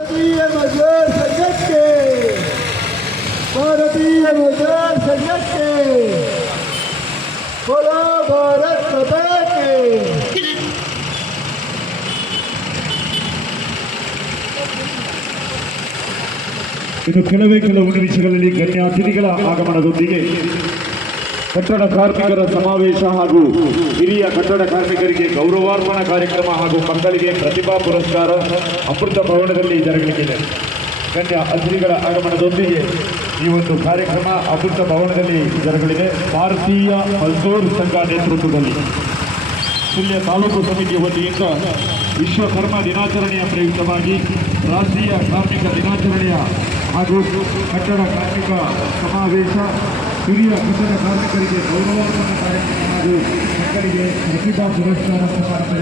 भारतीय मजदूर संघटने भारतीय मजदूर संघटने बोलो भारत माता की। ಇನ್ನು ಕೆಲವೇ ಕೆಲವು ನಿಮಿಷಗಳಲ್ಲಿ ಗಣ್ಯ ಅತಿಥಿಗಳ ಆಗಮನದೊಂದಿಗೆ ಕಟ್ಟಡ ಕಾರ್ಮಿಕರ ಸಮಾವೇಶ ಹಾಗೂ ಹಿರಿಯ ಕಟ್ಟಡ ಕಾರ್ಮಿಕರಿಗೆ ಗೌರವಾರ್ಪಣಾ ಕಾರ್ಯಕ್ರಮ ಹಾಗೂ ಮಕ್ಕಳಿಗೆ ಪ್ರತಿಭಾ ಪುರಸ್ಕಾರ ಅಮೃತ ಭವನದಲ್ಲಿ ಜರುಗಲಿದೆ. ಗಣ್ಯ ಅತಿಥಿಗಳ ಆಗಮನದೊಂದಿಗೆ ಈ ಒಂದು ಕಾರ್ಯಕ್ರಮ ಅಮೃತ ಭವನದಲ್ಲಿ ಜರುಗಲಿದೆ. ಭಾರತೀಯ ಮಜ್ದೂರ್ ಸಂಘ ನೇತೃತ್ವದಲ್ಲಿ ಸುಳ್ಯ ತಾಲೂಕು ಸಮಿತಿಯ ವತಿಯಿಂದ ವಿಶ್ವಕರ್ಮ ದಿನಾಚರಣೆಯ ಪ್ರಯುಕ್ತವಾಗಿ ರಾಷ್ಟ್ರೀಯ ಕಾರ್ಮಿಕ ದಿನಾಚರಣೆಯ ಹಾಗೂ ಕಟ್ಟಡ ಕಾರ್ಮಿಕ ಸಮಾವೇಶ, ಹಿರಿಯ ಕಟ್ಟಡ ಕಾರ್ಮಿಕರಿಗೆ ಗೌರವಾರ್ಪಣಾ ಕಾರ್ಯಕ್ರಮ ಹಾಗೂ ಮಕ್ಕಳಿಗೆ ಪ್ರತಿಭಾ ಪುರಸ್ಕಾರ ಸಮಾರಂಭ.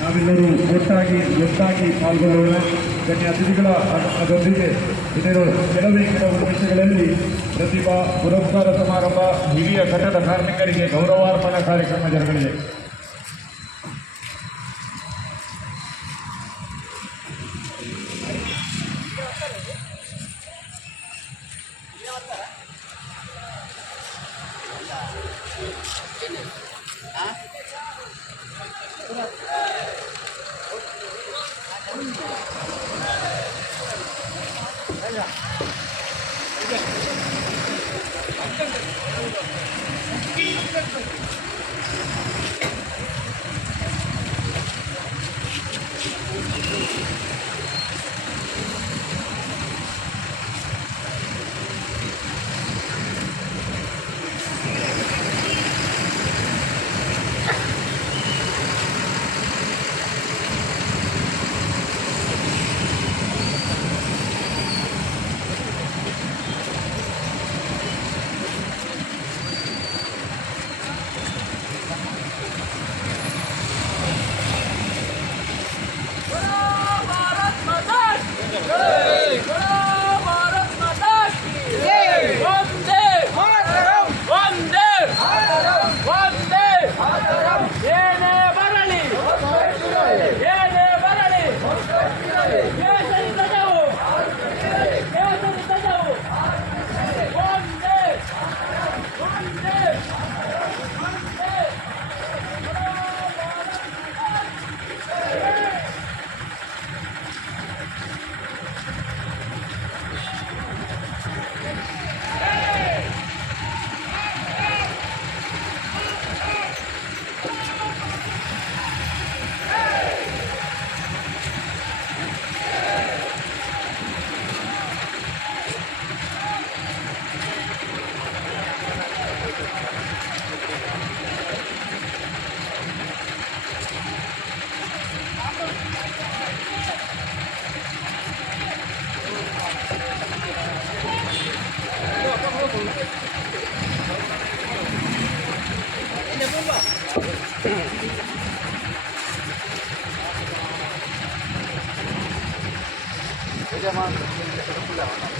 ನಾವೆಲ್ಲರೂ ಒಟ್ಟಾಗಿ ಪಾಲ್ಗೊಳ್ಳೋಣ. ಗಣ್ಯ ಅತಿಥಿಗಳ ಅದರೊಂದಿಗೆ ಇನ್ನೇನು ಕೆಲವೇ ಕೆಲವು ನಿಮಿಷಗಳಲ್ಲಿ ಪ್ರತಿಭಾ ಪುರಸ್ಕಾರ ಸಮಾರಂಭ, ಹಿರಿಯ ಕಟ್ಟಡ ಕಾರ್ಮಿಕರಿಗೆ ಗೌರವಾರ್ಪಣಾ ಕಾರ್ಯಕ್ರಮ ಜರುಗಲಿದೆ. Jadi